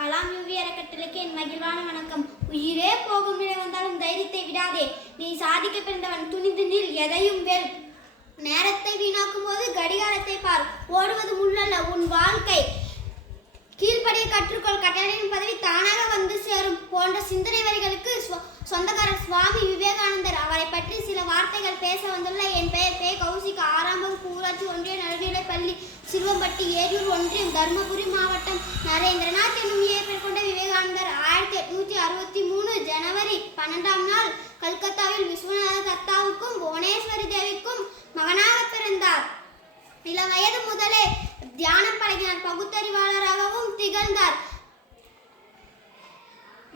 Kalam UV அறக்கட்டளைக்கு என் மகிழ்வான வணக்கம். உயிரே போகும் நிலை வந்தாலும் தைரியத்தை விடாதே. நீ சாதிக்க பிறந்தவன், துணிந்து நில், எதையும் வெல். நேரத்தை வீணாக்கும் போது கடிகாரத்தை பார். ஓடுவது முள்ளல்ல உன் வாழ்க்கை. கீழ்ப்படியை கற்றுக்கொள், கட்டளையின் பதவி தானாக வந்து சேரும் போன்ற சிந்தனை வரிகளுக்கு சொந்தக்காரர் சுவாமி விவேகானந்தர். அவரை பற்றி சில வார்த்தைகள் பேச வந்துள்ள. என் பெயர் பே. கௌசிக். 6ஆம் வகுப்பு ஊராட்சி ஒன்றிய நடுநிலைப் பள்ளி, சிறுவம்பட்டி, ஏரியூர் ஒன்றியம், தர்மபுரி மாவட்டம். நரேந்திரநாத் என்னும் இயற்பெயர் கொண்ட விவேகானந்தர் 1863 ஜனவரி 12ஆம் நாள் கல்கத்தாவில் விஸ்வநாத தத்தாவுக்கும் புவனேஸ்வரி தேவிக்கும் மகனாக பிறந்தார். இளம் வயது முதலே தியானம் பழகினார். பகுத்தறிவாளராகவும் திகழ்ந்தார்.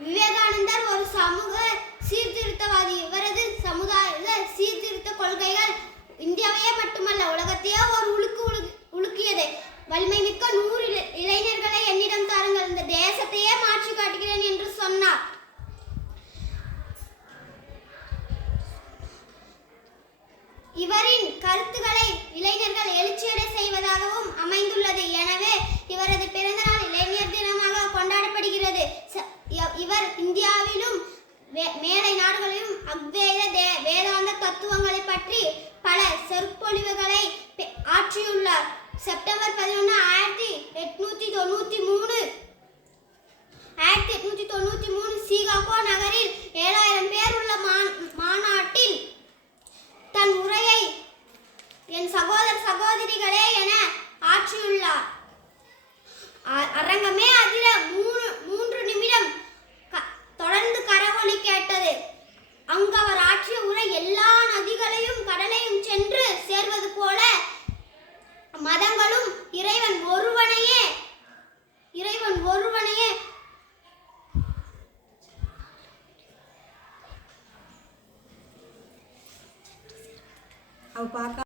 விவேகானந்தர் ஒரு சமூக சீர்திருத்தவாதி. இவரது சமுதாய சீர்திருத்த கொள்கைகள் இந்தியாவையே மட்டுமல்ல, உலகத்தையே ஒரு உலுக்கியது. வலிமை மிக்க 100 இளைஞர்களை என்னிடம் தாருங்கள், இந்த தேசத்தையே மாற்றி காட்டுகிறேன் என்று சொன்னார். இவரின் கருத்துக்களை இளைஞர்கள் எழுச்சியடை செய்வதாகவும் அமைந்துள்ளது. எனவே இவரது பிறந்த நாள் இளைஞர் தினமாக கொண்டாடப்படுகிறது. இவர் இந்தியாவிலும் மேலை நாடுகளிலும் அத்வைத வேதாந்த தத்துவங்களை பற்றி பல சொற்பொழிவுகளை ஆற்றியுள்ளார். செப்டம்பர் 11, 1893 சிகாகோ நகரில் 7000 பேர் உள்ள மாநாட்டில் தன் உரையை என் சகோதர சகோதரிகளே என ஆற்றியுள்ளார். அரங்கமே அதிர 3 நிமிடம் தொடர்ந்து கரவொலி கேட்டது. அங்கு அவர் ஆற்றிய உரை எல்லா நதிகளையும் கடலையும் சென்று சேர்வது போல மதங்களும் இறைவன் ஒருவனையே அவ பார்க்க